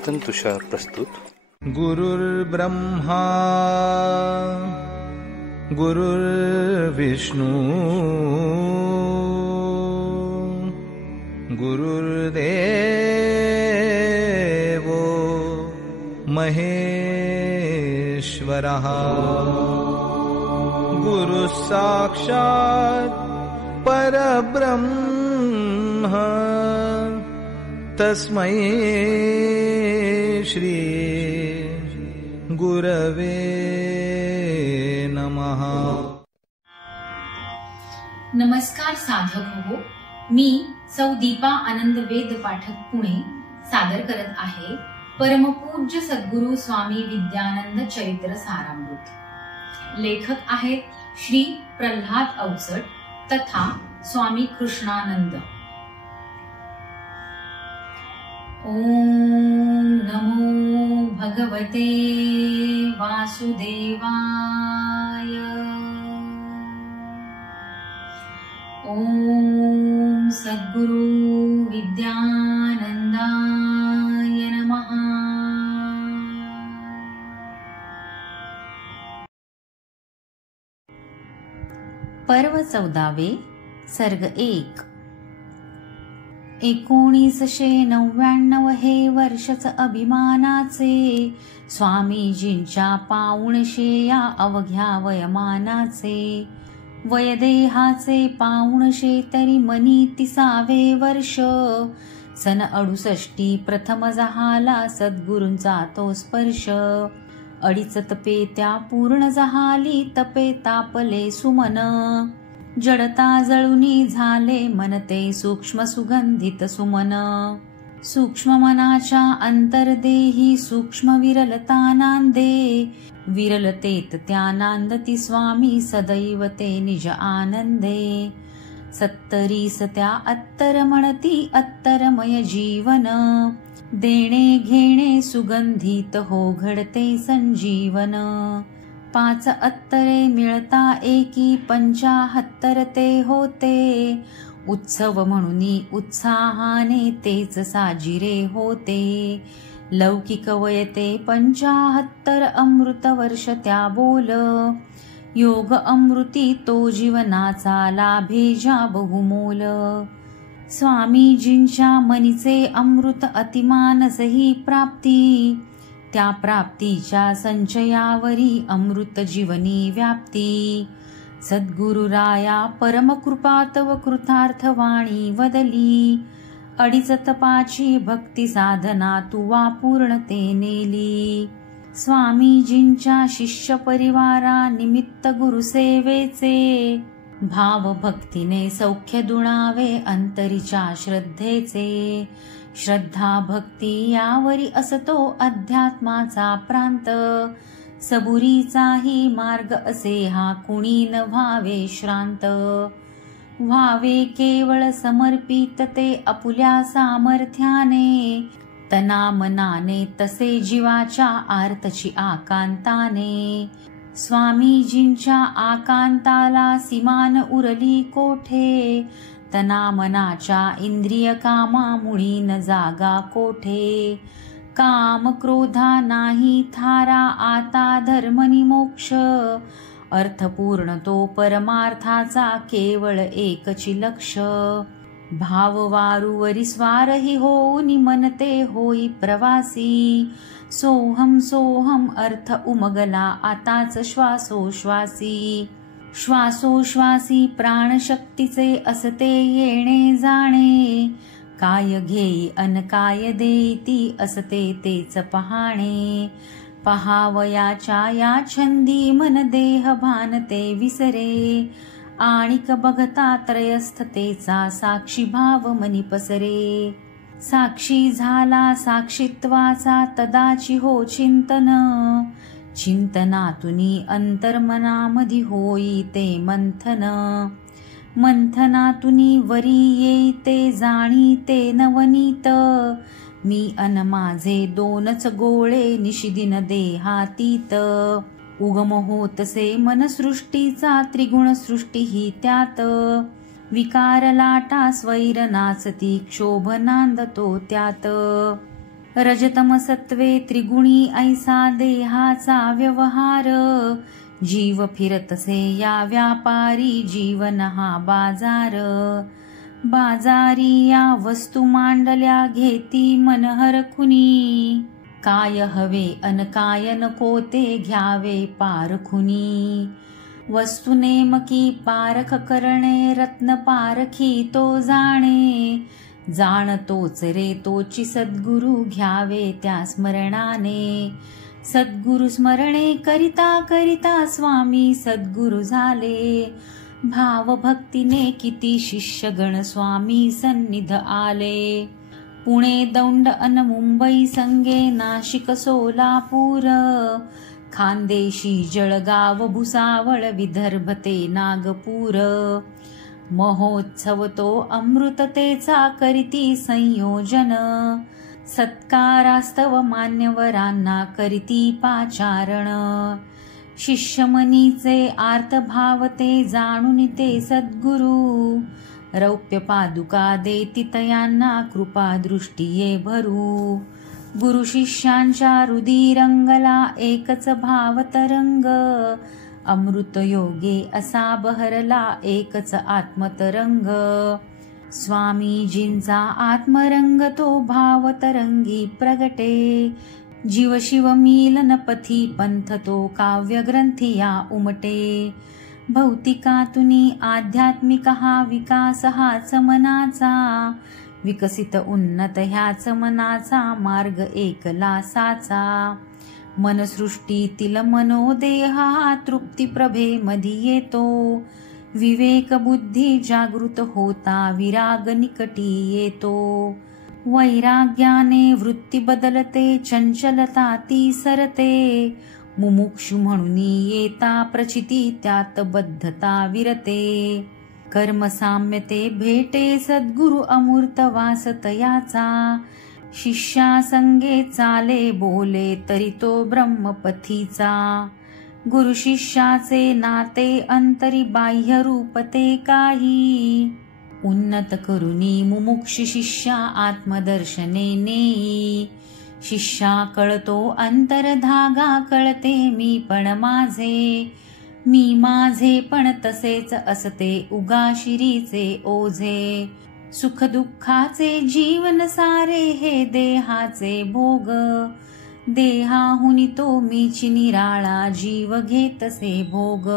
चिंतन तुषार प्रस्तुत. गुरुर्ब्रह्मा गुरुर्विष्णू गुरुर्देवो महेश्वरः गुरुः साक्षात् परब्रह्म तस्मै श्री गुरवे नमः. नमस्कार साधक हो, मी सौ दीपा आनंद वेद पाठक पुणे सादर करत आहे परमपूज्य सद्गुरु स्वामी विद्यानंद चरित्र सारामृत. लेखक आहेत श्री प्रल्हाद अवचट तथा स्वामी कृष्णानंद. ओम नमो भगवते वासुदेवाय. ओम सद्गुरु विद्यानंदाय नमः. पर्व 14 सर्ग 1. 1999 हे वर्षच अभिमानाचे, स्वामीजींच्या पाऊणशे या अवघ्या वयमानाचे. वयदेहाचे पाऊणशे तरी मनी 30वे वर्ष. सन 68 प्रथम जहाला सद्गुरूंचा तो स्पर्श. 2.5 तपे त्या पूर्ण जहाली, तपे तापले सुमन. जडता जळुनी झाले मनते सूक्ष्म सुगंधित सुमन. सूक्ष्म मनाच्या अंतर्देही सूक्ष्म विरलता नांदे. विरलतेत त्या नांदती स्वामी सदैव ते निज आनंदे. 70 त्या अत्तर म्हणती अत्तरमय जीवन. देणे घेणे सुगंधित हो घडते संजीवन. 5 अत्तरे मिळता एकी 75 ते होते. उत्सव म्हणूनी उत्साहाने तेच साजिरे होते. लौकिक वयते 75 अमृत वर्ष त्या बोल. योग अमृती तो जीवनाचा लाभे ज्या बहुमोल. स्वामीजींच्या मनीचे अमृत अतिमानसही प्राप्ती. त्या प्राप्तीच्या संचयावरी अमृत जीवनी व्याप्ती. सद्गुरुराया परमकृपातव कृतार्थ वाणी वदली. 2.5 तपाची भक्ती साधना तुवा पूर्णते नेली. स्वामीजींच्या शिष्य परिवारा निमित्त गुरुसेवेचे. भाव भक्तीने सौख्य दुणावे अंतरीच्या श्रद्धेचे. श्रद्धा भक्ती यावरी असतो अध्यात्माचा प्रांत. सबुरीचाही मार्ग असे हा कुणी न व्हावे श्रांत. व्हावे केवळ समर्पित ते अपुल्या सामर्थ्याने. तना मनाने तसे जीवाच्या आर्तची आकांताने. स्वामीजींच्या आकांताला सीमान उरली कोठे. तना मनाच्या इंद्रिय कामामुळी न जागा कोठे. काम क्रोधा नाही थारा आता धर्मनी मोक्ष. अर्थपूर्ण तो परमार्थाचा केवळ एकची लक्ष. भाव वारूवरी स्वारही होऊनी मनते होई प्रवासी. सोहम सोहम अर्थ उमगला आताच श्वासोश्वासी. श्वासोश्वासी प्राणशक्तीचे असते येणे जाणे. काय घेई अन काय देती असते तेच पहाणे. पहावयाच्या या छंदी मन देह भानते विसरे. आणिक बघता त्रयस्थतेचा साक्षी भाव मनी पसरे. साक्षी झाला साक्षीत्वाचा तदाची हो चिंतन. चिंतनातुनी अंतर्मनामधी होई ते मंथन. मंथनातुनी वरी येई ते जाणी ते नवनीत. मी अन माझे 2च गोळे निशिदिन देहातीत. उगम होतसे मनसृष्टीचा त्रिगुणसृष्टी ही त्यात. विकार लाटा स्वैर नाचती क्षोभ नांदतो त्यात. रजतमसत्वे त्रिगुणी ऐसा देहाचा व्यवहार, जीव फिरतसे या व्यापारी जीवन हा बाजार, बाजारी या वस्तू मांडल्या घेती मनहर खुनी, काय हवे अन काय नको ते घ्यावे पारखुनी, वस्तू नेमकी पारख करणे रत्न पारखी तो जाणे, जाण तोच रे तोची सद्गुरु घ्यावे त्या स्मरणाने, सद्गुरु स्मरणे करिता करिता स्वामी सद्गुरु झाले, भाव भक्तीने किती शिष्यगण स्वामी सन्निध आले, पुणे दौंड अन मुंबई संगे नाशिक सोलापूर, खानदेशी जळगाव भुसावळ विदर्भ ते नागपूर, महोत्सव तो अमृततेचा करीती संयोजन, सत्कारास्तव मान्यवरांना करीती पाचारण, शिष्यमनीचे आर्त भावते जाणून ते सद्गुरु, रौप्य पादुका देती तयांना कृपा दृष्टीये भरू, गुरु शिष्यांच्या हृदी रंगला एकच भाव तरंग, अमृत योगे असा बहरला एकच आत्मतरंग, स्वामीजींचा आत्मरंग तो भाव तरंगी प्रगटे, जीव शिव मिलन पथी पंथ तो काव्य ग्रंथिया उमटे, भौतिकातुनी आध्यात्मिक हा विकास हाच मनाचा, विकसित उन्नत ह्याच मनाचा मार्ग एकला साचा, मनसृष्टीतील मनोदेह हा तृप्ती प्रभेमधी येतो, विवेक बुद्धी जागृत होता विराग निकटी येतो, वैराग्याने वृत्ती बदलते चंचलता ती सरते, मुमुक्षु म्हणून येता प्रचिती त्यात बद्धता विरते, कर्मसाम्यते भेटे सद्गुरु अमूर्त वासतयाचा, शिष्या संगे चाले बोले तरी तो ब्रह्मपथीचा, गुरु शिष्याचे नाते अंतरी बाह्य रूपते काही, उन्नत करुनी मुमुक्ष शिष्या आत्मदर्शने नेई, शिष्या कळतो अंतरधागा कळते मी पण माझे, मी माझे पण तसेच असते उगाशिरीचे ओझे, सुख दुःखाचे जीवन सारे हे देहाचे भोग, देहाहुनी तो मीची निराळा जीव घेतसे भोग,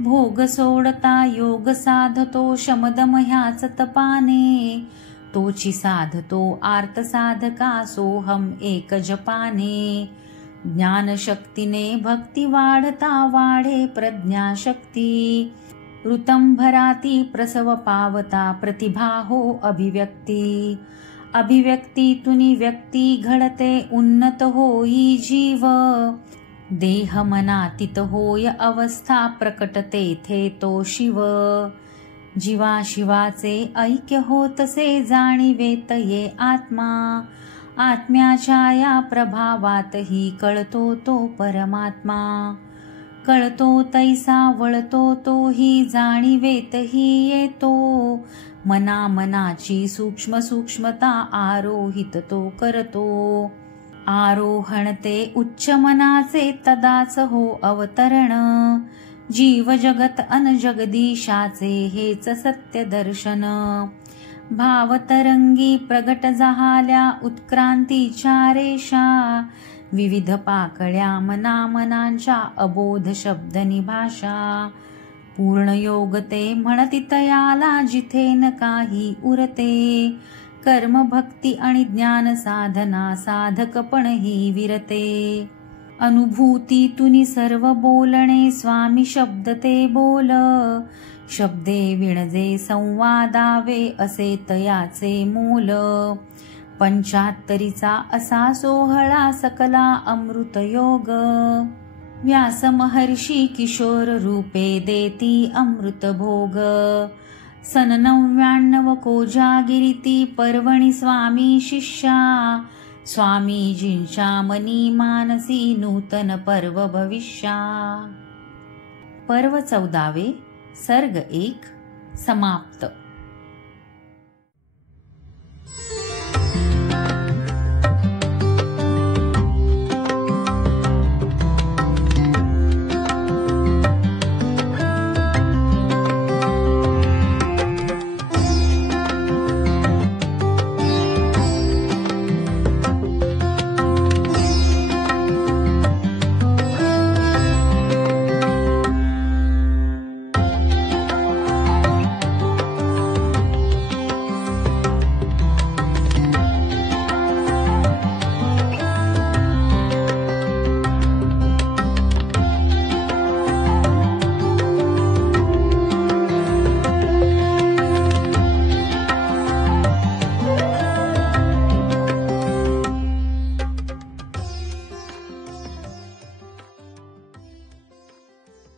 भोग सोडता योग साधतो शमदम ह्याच तपाने, तोची साधतो आर्त साधका सोहम एक जपाने, ज्ञानशक्तीने भक्ती वाढता वाढे प्रज्ञाशक्ती, ऋतंभराती प्रसव पावता प्रतिभा हो अभिव्यक्ती, अभिव्यक्तीतुनी व्यक्ती घडते उन्नत होई जीव, देह मनातीत होय अवस्था प्रकटते थे तो शिव, जीवाशिवाचे ऐक्य होतसे जाणीवेत ये आत्मा, आत्म्याच्या या प्रभावातही कळतो तो परमात्मा, कळतो तैसा वळतो तोही जाणीवेतही येतो, मनाची सूक्ष्म सूक्ष्मता आरोहित तो करतो, आरोहण ते उच्च मनाचे तदाच हो अवतरण, जीव जगत अन जगदीशाचे हेच सत्य दर्शन, भावतरंगी प्रगट झाल्या उत्क्रांतीच्या रेषा, विविध पाकळ्या मनांच्या अबोध शब्दनी भाषा, पूर्ण योग ते म्हणती तयाला जिथे न काही उरते, कर्म भक्ती आणि ज्ञान साधना साधकपणही विरते, अनुभूतीतुनी सर्व बोलणे स्वामी शब्द ते बोल, शब्दे विणजे संवादावे असे तयाचे मोल, 75चा असा सोहळा सकला अमृत योग, व्यास महर्षी किशोर रूपे देती अमृत भोग, सन 99 कोजागिरीती पर्वणी स्वामी शिष्या, स्वामीजींच्या मनी मानसी नूतन पर्व भविष्या। पर्व 14 सर्ग 1 समाप्त।